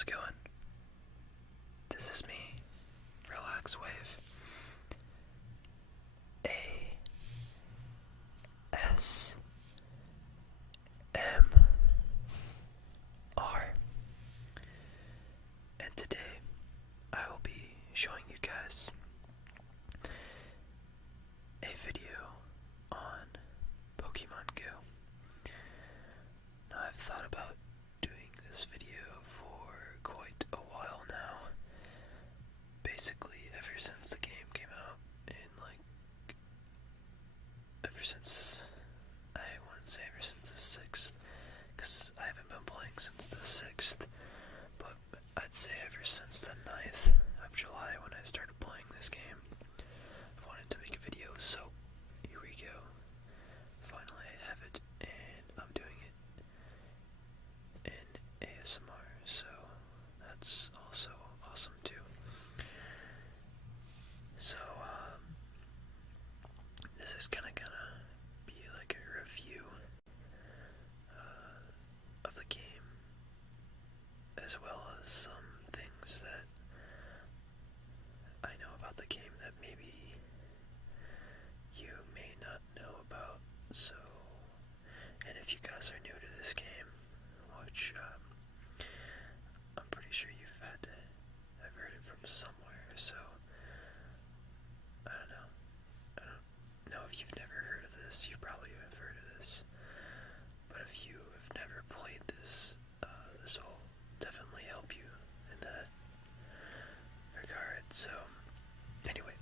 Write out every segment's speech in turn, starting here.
How's it going? This is me, Relax Wave. ASMR. And today I will be showing you guys a video on Pokemon Go. Now I've thought about doing this video for quite a while now. Basically ever since the game came out ever since the 6th, because I haven't been playing since the 6th, but I'd say ever since the 9th of July when I started playing this game, I wanted to make a video, so here we go. Finally I have it, and I'm doing it in ASMR, so that's also awesome too. So, this is gonna be like a review of the game, as well as some things that I know about the game that maybe you may not know about. So, and if you guys are new to this game, which I'm pretty sure I've heard it from somewhere, so I don't know. I don't know if you've never heard of this. You probably have heard of this, but if you have never played this, this will definitely help you in that regard. So, anyway,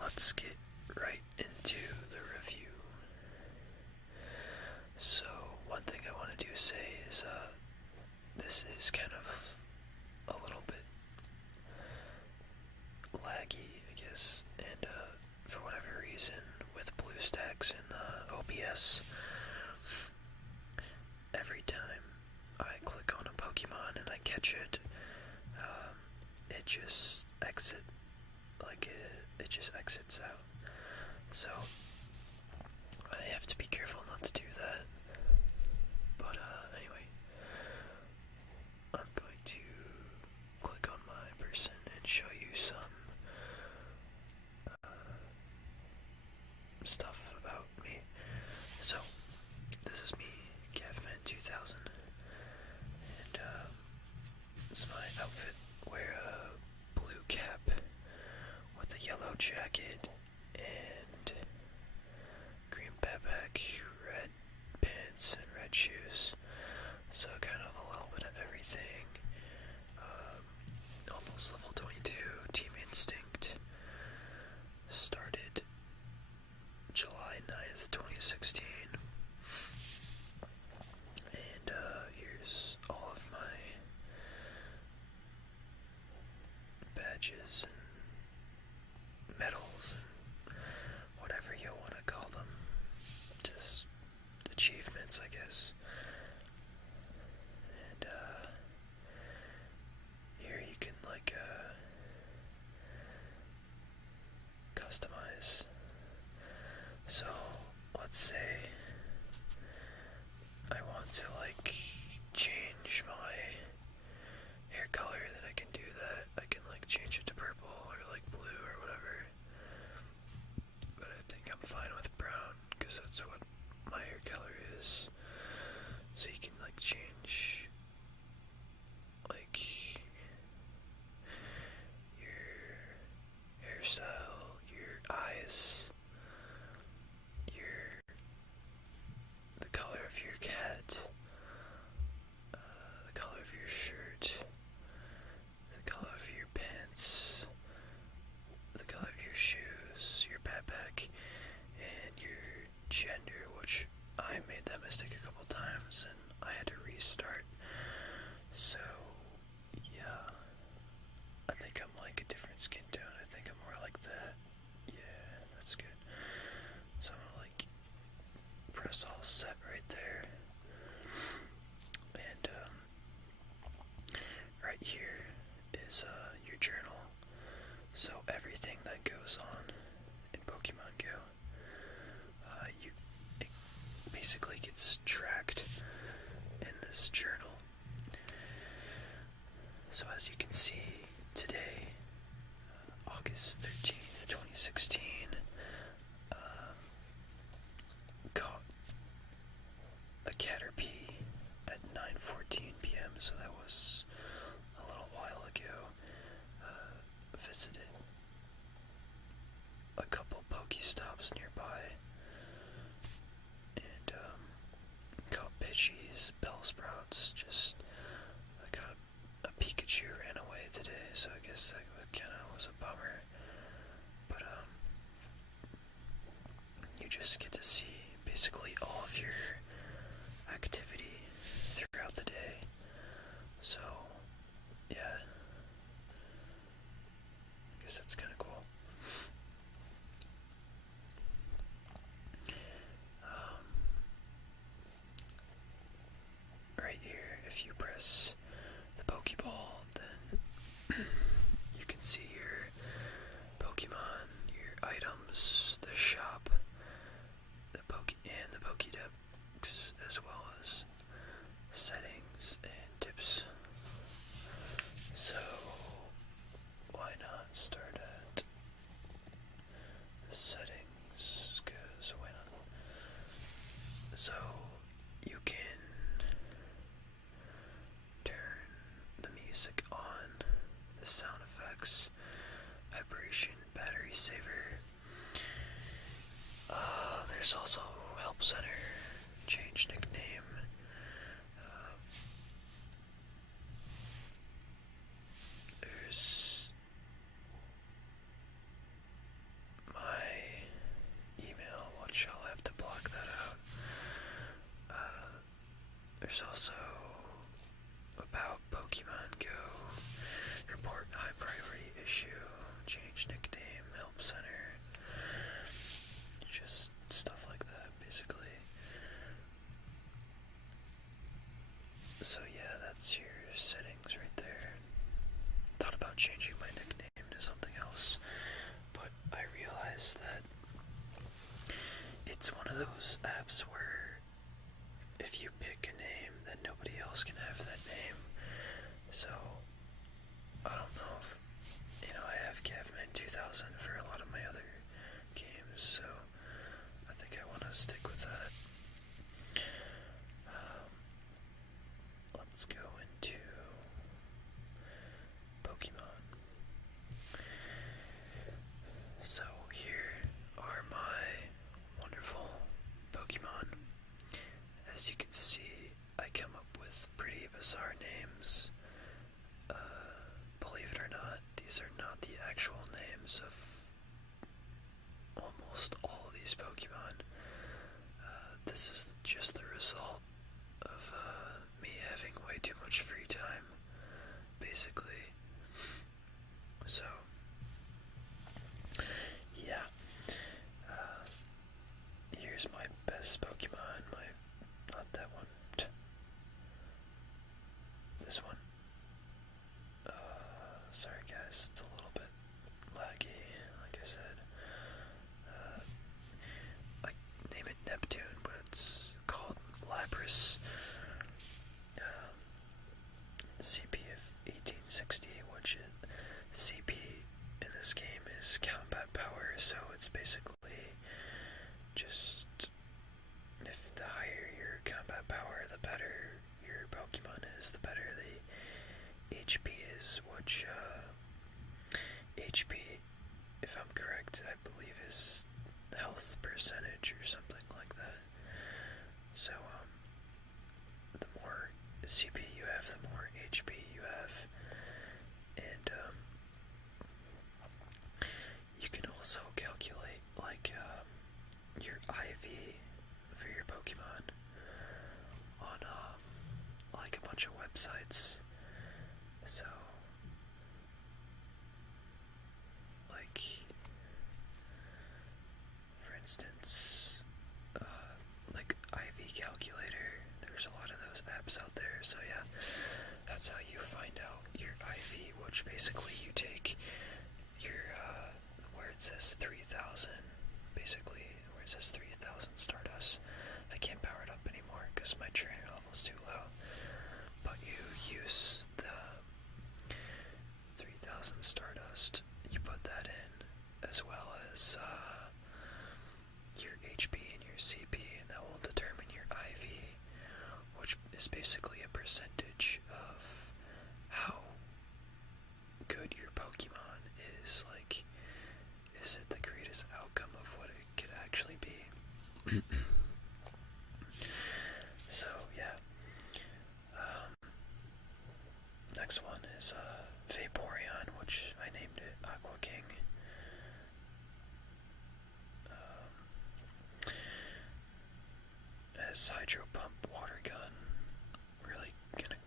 let's get right into the review. So, one thing I want to say is, this is kind of a little bit laggy, I guess, and for whatever reason, with BlueStacks and OBS, every time I click on a Pokemon and I catch it, it just exits out. So I have to be careful not to do that. But anyway, I'm going to click on my person and show you some stuff about me. So, this is me, Gavman2000, and this is my outfit. Wear a blue cap with a yellow jacket and green backpack, red pants, and red shoes. So kind of a little bit of everything. Almost level 22, Team Instinct. Started July 9th, 2016. And here's all of my badges and medals and whatever you want to call them. Just achievements, I guess. And here you can customize. So let's say these Bellsprouts. Just I got a Pikachu ran away today, so I guess that kind of was a bummer. But you just get to see basically all of your activity throughout the day. So yeah, I guess that's kind of cool. Right here, if you press the Pokeball, then you can see your Pokemon, your items, the shop, and the Pokedex, as well as settings and tips. So why not start at the settings? Cause why not? So you can turn the music on, the sound effects, vibration, battery saver. There's also help center, change nickname. There's my email, which I'll have to block that out. There's also about Pokemon Go, report high priority issue, change nickname, help center, just stuff like that basically. So yeah, that's your settings right there. Thought about changing my nickname to something else, but I realized that it's one of those apps where if you pick a name, then nobody else can have that name. So I don't know if, I have Gavman 2000 for a lot of my other games, so I think I want to stick with that. Let's go into Pokemon. So here are my wonderful Pokemon. As you can see, I come up with pretty bizarre names. Believe it or not, these are not the actual names of almost all of these Pokemon. This is just the result of me having way too much free time, basically. So, yeah. Here's my best Pokemon. Not that one. This one. Sorry guys, it's a little bit laggy, like I said. I name it Neptune, but it's called Lapras. CP of 1860, which is CP in this game is combat power, so it's basically just if the higher your combat power, the better your Pokemon is, the better the HP is, which HP, if I'm correct, I believe is health percentage or something like that. So the more CP you have, the more HP you have, and you can also calculate like your IV for your Pokemon on like a bunch of websites. So like for instance like IV calculator, there's a lot of those apps out there. So yeah, that's how you find out your IV, which basically you take your where it says 3000, basically where it says 3000 Stardust. I can't power it up anymore because my trainer level's too low, but you use the 3000 Stardust, you put that in as well as your HP and your CP, and that will determine your IV, which is basically a percentage of how good your Pokemon is. Like, is it the greatest outcome of what it could actually be? So yeah, this Hydro Pump water gun. Really gonna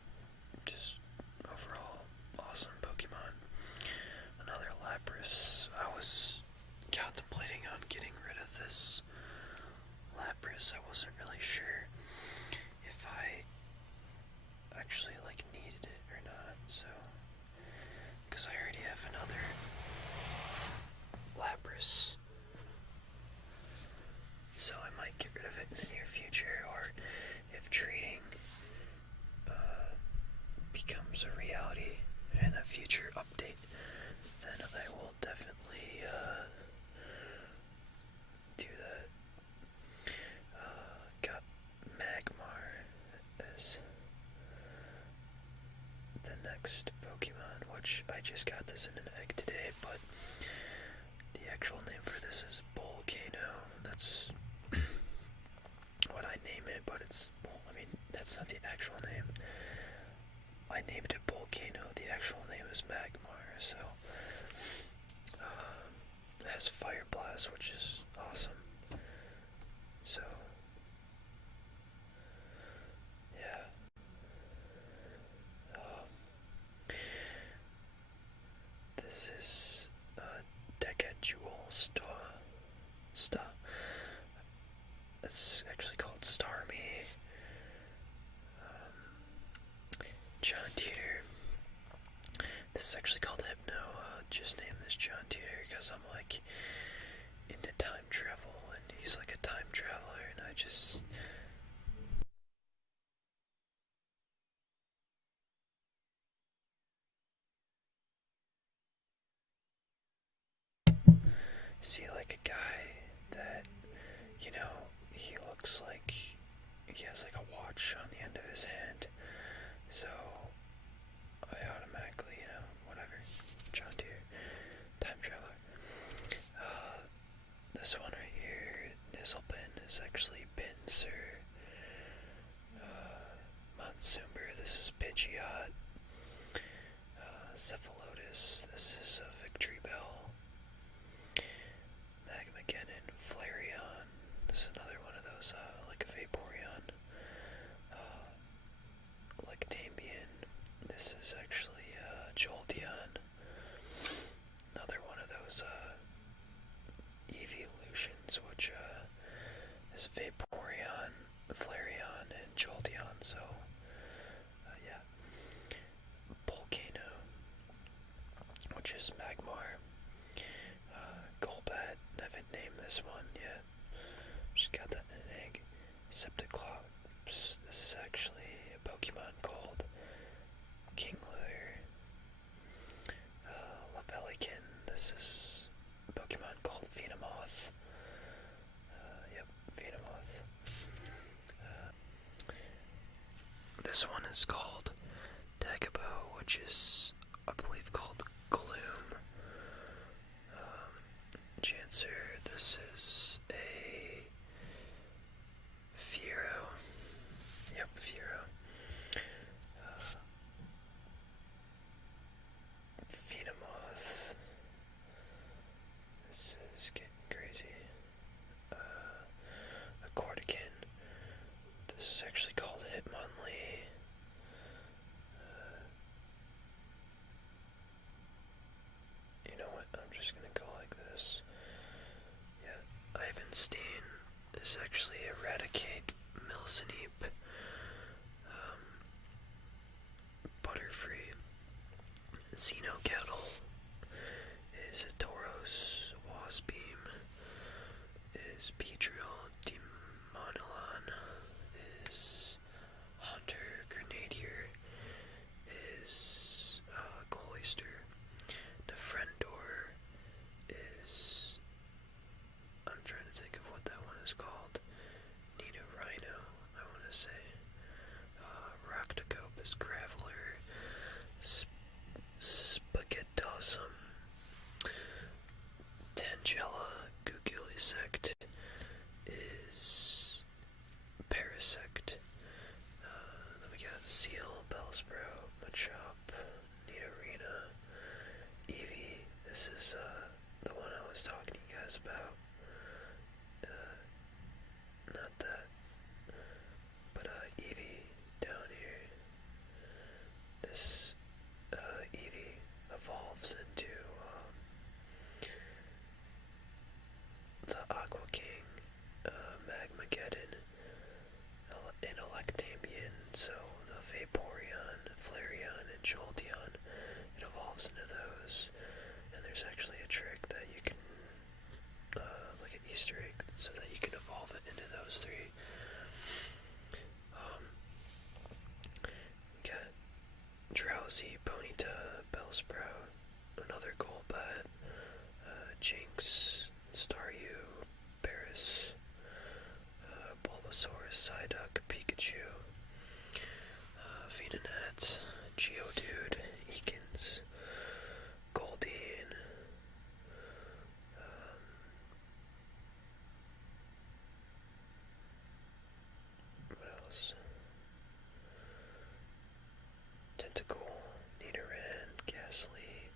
just overall awesome Pokemon. Another Lapras. I was contemplating on getting rid of this Lapras. I wasn't really sure if I actually needed it or not, so because I already have another Lapras, so I might get rid of it in the near future, or if trading becomes a reality in a future update, then I will definitely do that. Got Magmar as the next Pokemon, which I just got this in an egg today, but the actual name for this is Volcano. That's what I name it, but it's, well, I mean, that's not the actual name. I named it Volcano, the actual name is Magmar, so it has Fire Blast, which is awesome. So yeah. This is Decajewel Sta. It's actually called Starmie. John Teeter. This is actually called Hypno. Just named this John Teeter because I'm into time travel, and he's like a time traveler, and I just see a guy that, he looks like he has a watch on the end of his hand, so I automatically, whatever, John Deere, time traveler. This one right here, Nizzlepin, is actually Pinsir. Monsumber, this is Pidgeot. Cephalotus, this is a Victory Bell. Magmageddon, Flareon, this is another one of those, like a Vaporeon. Lectambian, this is actually Jolteon, another one of those evolutions, which is Vaporeon, Flareon, and Jolteon, so yeah. Volcano, which is Magmar. Golbat, haven't named this one yet, just got that in an egg. Septiclops, this is actually a Pokemon called Kingler. Lavelican, this is a Pokemon called Venomoth. Yep, Venomoth. This one is called Dagobah, which is, I believe, called Gloom. Chancer, this is a Fiero. Yep, Fiero. Venomoth. This is getting crazy. A Cortican. This is actually called Hitmonlee. You know what? I'm just gonna go like this. Yeah, Ivanstein is actually Eradicate, Milceneep, Butterfree. Xenocatl is a Tauros. Waspbeam is Beedrill. Demonilon is Hunter. Grenadier is Cloyster. Defrendor is, I'm trying to think of what that one is called. Nidorino, I want to say. Raktakope is Graveler. Spaghettosum. Tangela Gugilisect is Parasect. Then we got Seal, Bellsprout, Machop, Nidorina, Eevee. This is the one I was talking to you guys about. Not that. and Jolteon. It evolves into those, and there's actually a trick that you can, like an Easter egg, so that you can evolve it into those three. Got Drowsy, Ponyta, Bellsprout, another Golbat, Jinx, Staryu, Paris, Bulbasaur, Psyduck, Pikachu, Venonat, Geodude, Ekans, Goldeen, what else? Tentacool, Nidoran, Ghastly,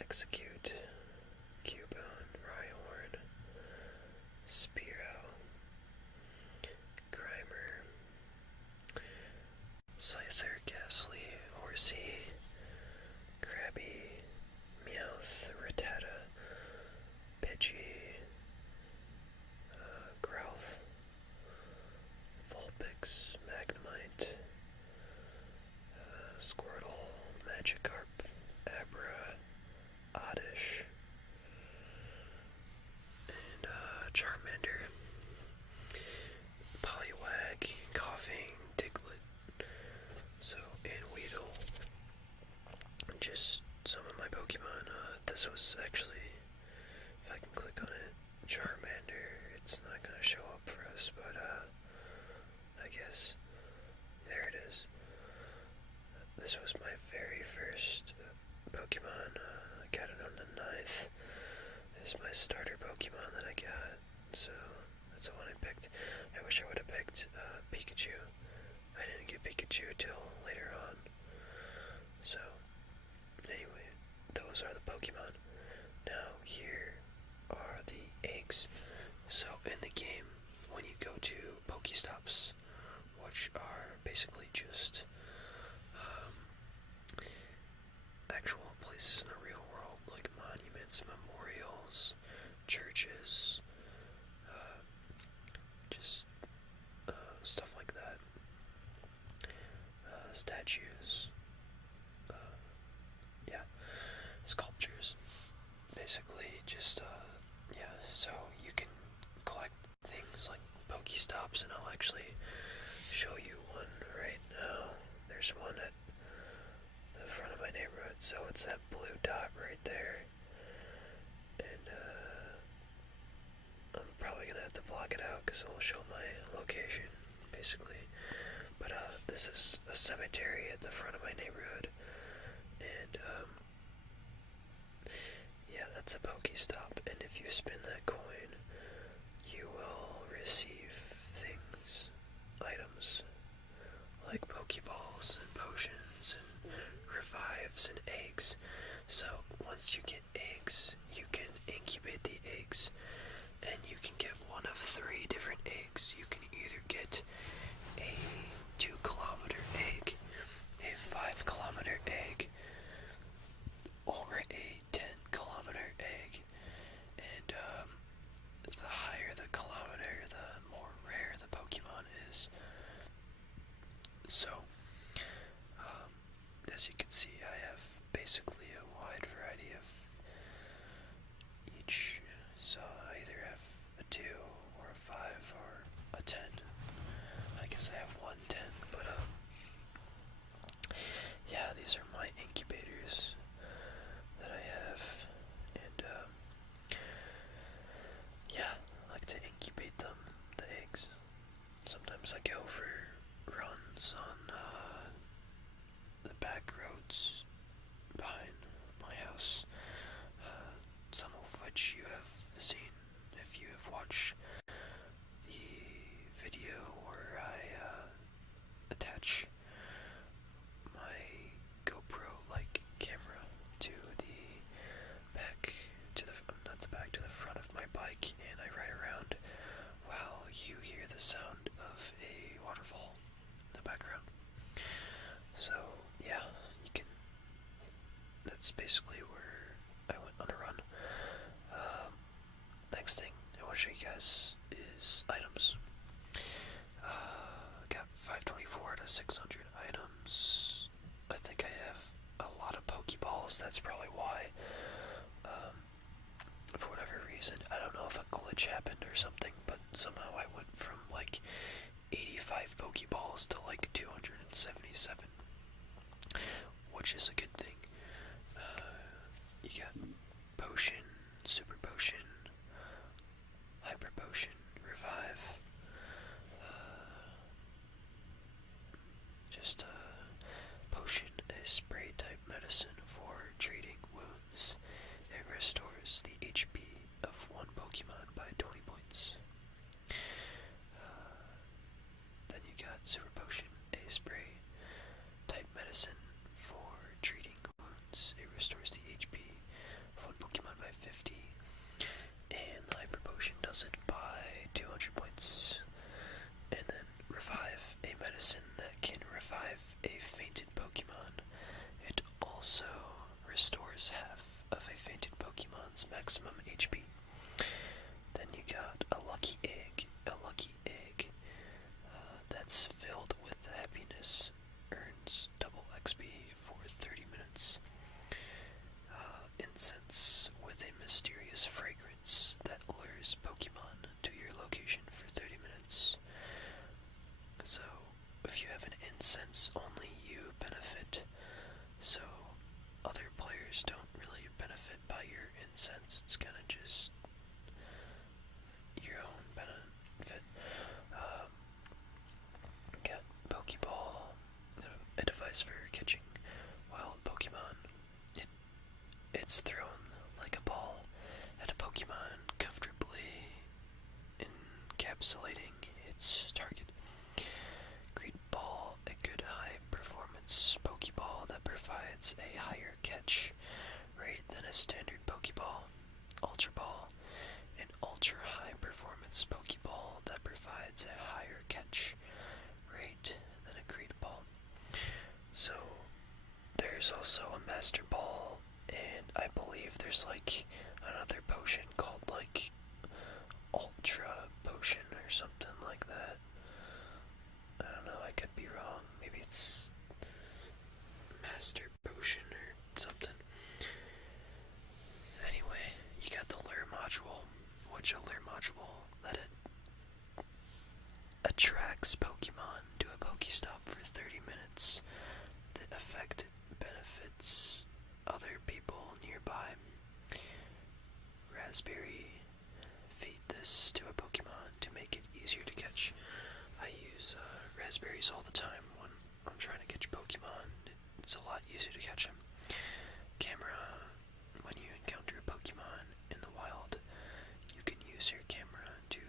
Execute, Cubone, Rhyhorn, Spearow, Grimer, Scyther, Ghastly, Horsey, Krabby, Meowth, Rattata, Pidgey, Growlithe, Vulpix, Magnemite, Squirtle, Magikarp, Abra, Oddish, and Charmander, Poliwag, Coughing, Diglett, so, and Weedle. Just some of my Pokemon. This was actually, if I can click on it, Charmander. It's not gonna show up for us, but I guess there it is. This was my very first Pokemon. I got it on the 9th. It's my starter Pokemon that I got, so that's the one I picked. I wish I would have picked Pikachu. I didn't get Pikachu till later on. So, anyway, those are the Pokemon. Now, here are the eggs. So, in the game, when you go to Pokestops, which are basically just actual places in the real world, like monuments, memorials, churches, just stuff like that, statues, yeah, sculptures, basically, just, yeah, so you can collect things like Pokestops, and I'll actually show you one right now. There's one at the front of my neighborhood, so it's that blue dot right there, and I'm probably gonna have to block it out because it will show my location, basically, but this is a cemetery at the front of my neighborhood, and yeah, that's a Pokestop, and if you spin that coin, you will receive things, items, like Pokeballs and potions and revives and eggs. So once you get eggs, you can incubate the eggs, and you can get one of 3 different eggs. You can either get a 2-kilometer egg, a 5-kilometer egg, or a 10-kilometer egg. And the higher the kilometer, the more rare the Pokemon is. So, as you can see, I have basically a wide variety of each. So I either have a 2 or a 5 or a 10. I guess I have 1 10, but yeah, these are my incubators that I have, and yeah, I like to incubate them, the eggs. Sometimes I go for runs on the back roads behind my house, some of which you have seen if you have watched the video where I attach my GoPro like camera to the back, to the not the back, to the front of my bike, and I ride around while you hear the sound of a waterfall in the background. So yeah, you can. That's basically where I went on a run. Next thing I want to show you guys is items. Got 524 to 600 items. that's probably why. For whatever reason, I don't know if a glitch happened or something, but somehow I went from like 85 Pokeballs to like 277, which is a good thing. You got Potion, Super Potion, Hyper Potion, Revive, just Potion, a spray type medicine for treating wounds. It restores the HP of one Pokemon by 20 points. Then you got Super Potion, a spray type medicine for treating wounds. It restores the HP of one Pokemon by 50. And the Hyper Potion does it by 200 points. And then Revive, a medicine that can revive a fainted Pokemon. It also restores half of a fainted Pokemon's maximum HP. Then you got a Lucky Egg. A Lucky Egg that's filled with happiness earns double XP for 30 minutes. Incense with a mysterious fragrance that lures Pokemon to your location for 30 minutes. So, if you have an incense, only you benefit. So, other players don't really benefit by your incense. It's kind of just your own benefit. Got Pokeball, a device for catching wild Pokemon. It's thrown like a ball at a Pokemon, comfortably encapsulating its target. Great Ball, a good high performance Pokeball that provides a higher catch rate than a standard Pokeball. Ultra Ball, an ultra high performance Pokeball that provides a higher catch rate than a Great Ball. So there's also a Master Ball, and I believe there's like another potion called like Ultra Potion or something like that. I don't know, I could be wrong. Maybe it's Master Potion or something. Anyway, you got the Lure Module, which a Lure Module that it attracts Pokemon to a Pokestop for 30 minutes. The effect benefits other people nearby. Raspberry, feed this to a Pokemon to make it easier to catch. I use raspberries all the time when I'm trying to catch Pokemon. It's a lot easier to catch them. Camera, when you encounter a Pokemon in the wild, you can use your camera to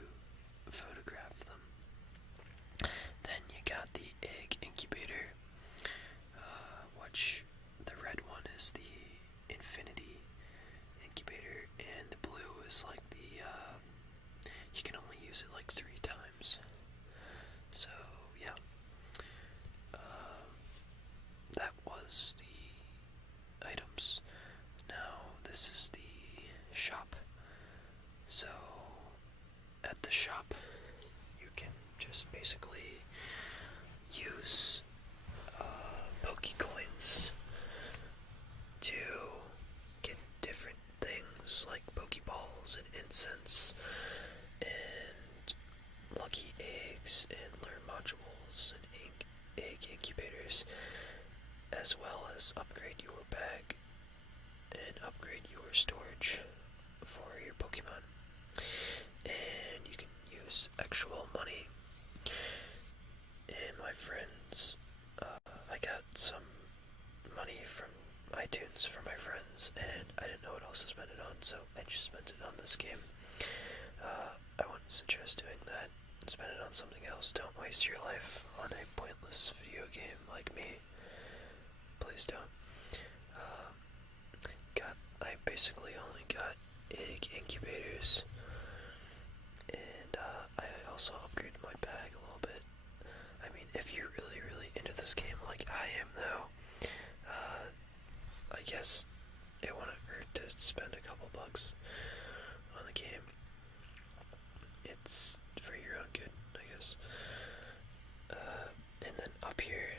photograph them. Then you got the Egg Incubator, which the red one is the Infinity Incubator, and the blue is like the, you can only use it like 3 times. So, yeah. That was the items. Now, this is the shop. So, at the shop, you can just basically use Pokecoins to get different things like Pokeballs and incense and lucky eggs and lure modules and egg incubators, as well as upgrade your bag and upgrade your storage for your Pokemon. And you can use actual money. And my friends, I got some money from iTunes for my friends, and I didn't know what else to spend it on, so I just spent it on this game. I wouldn't suggest doing that. Spend it on something else. Don't waste your life on a pointless video game like me. Please don't. I basically only got egg incubators, and I also upgraded my bag a little bit. I mean, if you're really, really into this game like I am, though, I guess it wouldn't hurt to spend a couple bucks on the game. It's for your own good, I guess. And then up here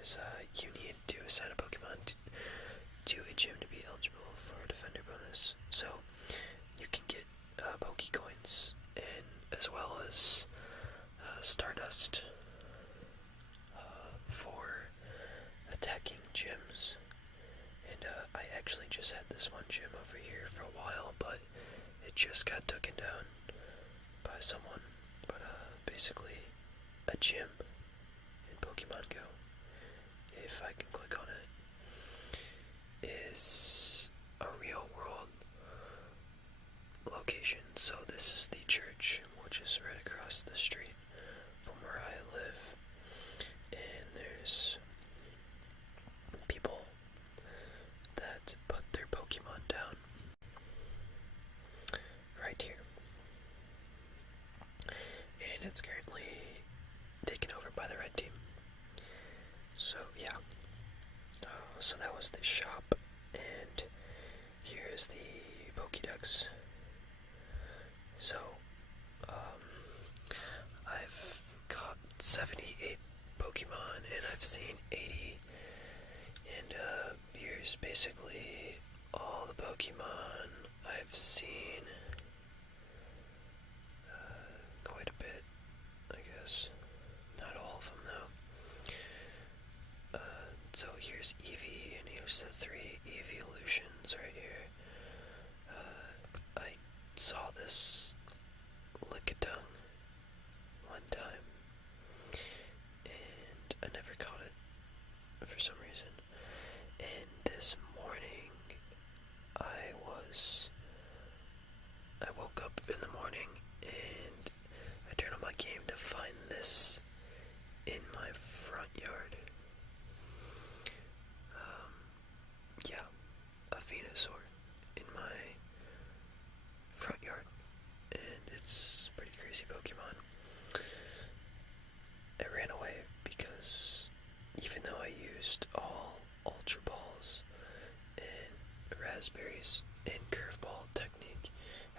is you need to assign a Pokemon this one gym over here for a while, but it just got taken down by someone. But basically, a gym in Pokemon Go, if I can click on it, is a real world location. So this is the church, which is right across the street from where I live, and there's people that put their Pokemon down right here, and it's currently taken over by the red team. So yeah, so that was the shop, and here's the Pokedex. So I've caught 78 Pokemon, and I've seen 80, and here's basically all the Pokemon I've seen. Quite a bit, I guess. Not all of them though. So here's Eevee, and here's the 3 evolutions right here. I saw this Lickitung one time, and I never caught it for some reason. And this morning, I woke up in the morning and I turned on my game to find this in my front yard. Yeah, a Venusaur in my front yard, and it's a pretty crazy Pokemon. I ran away because even though I used all Ultra Balls and Raspberries and Curveball technique,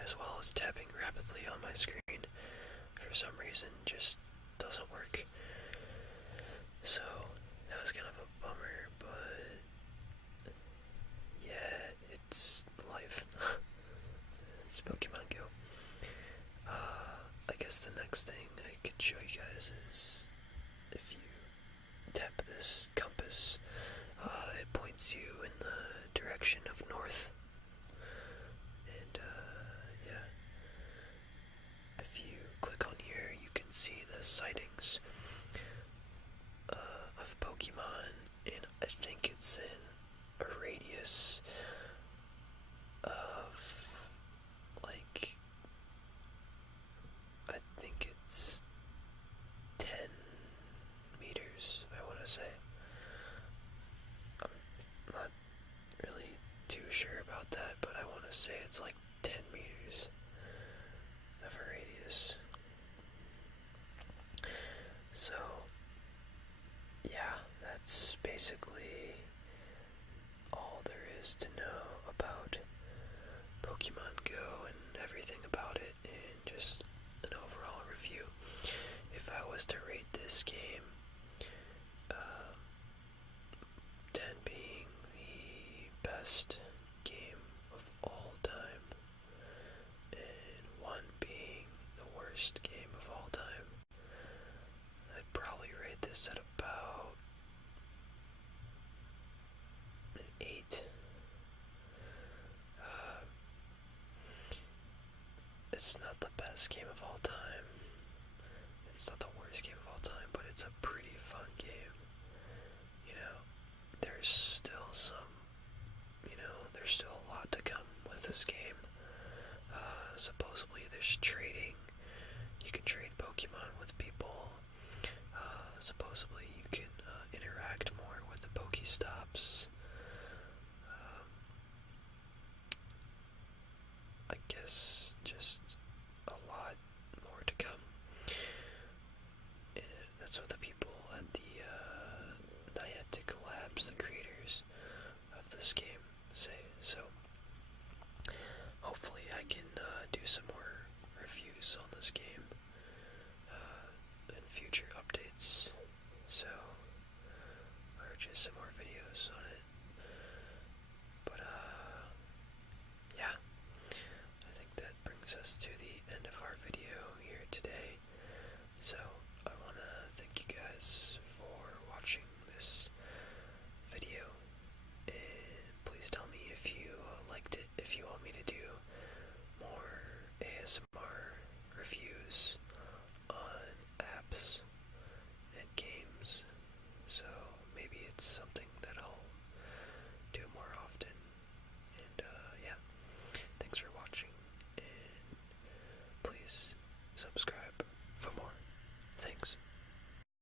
as well as tapping rapidly on my screen, for some reason just doesn't work. So that was kind of a bummer, but yeah, it's life. It's Pokemon Go. I guess the next thing I could show you guys is if you tap this compass, it points you in the direction of north. And yeah, if you click on here, you can see the sightings of Pokemon, and I think it's in a radius of like, I think it's 10 meters, I want to say. I'm not really too sure about that, but I want to say it's like 10 meters of a radius. So yeah, that's basically all there is to know about Pokemon Go and everything about it, and just an overall review. If I was to rate this game, 10 being the best game of all time, and 1 being the worst game of all time, I'd probably rate this at about an 8. It's not the best game of all time. It's not the worst game of all time, but it's a pretty fun game. You know, there's still a lot to come with this game. Supposedly there's trading. You can trade Pokemon with people. Supposedly you can interact more with the Pokestops. I guess just a lot more to come. And that's what the people at the Niantic Labs, the creators of this game, say. So hopefully I can do some more reviews on this game in future updates. So, or just some more videos on it.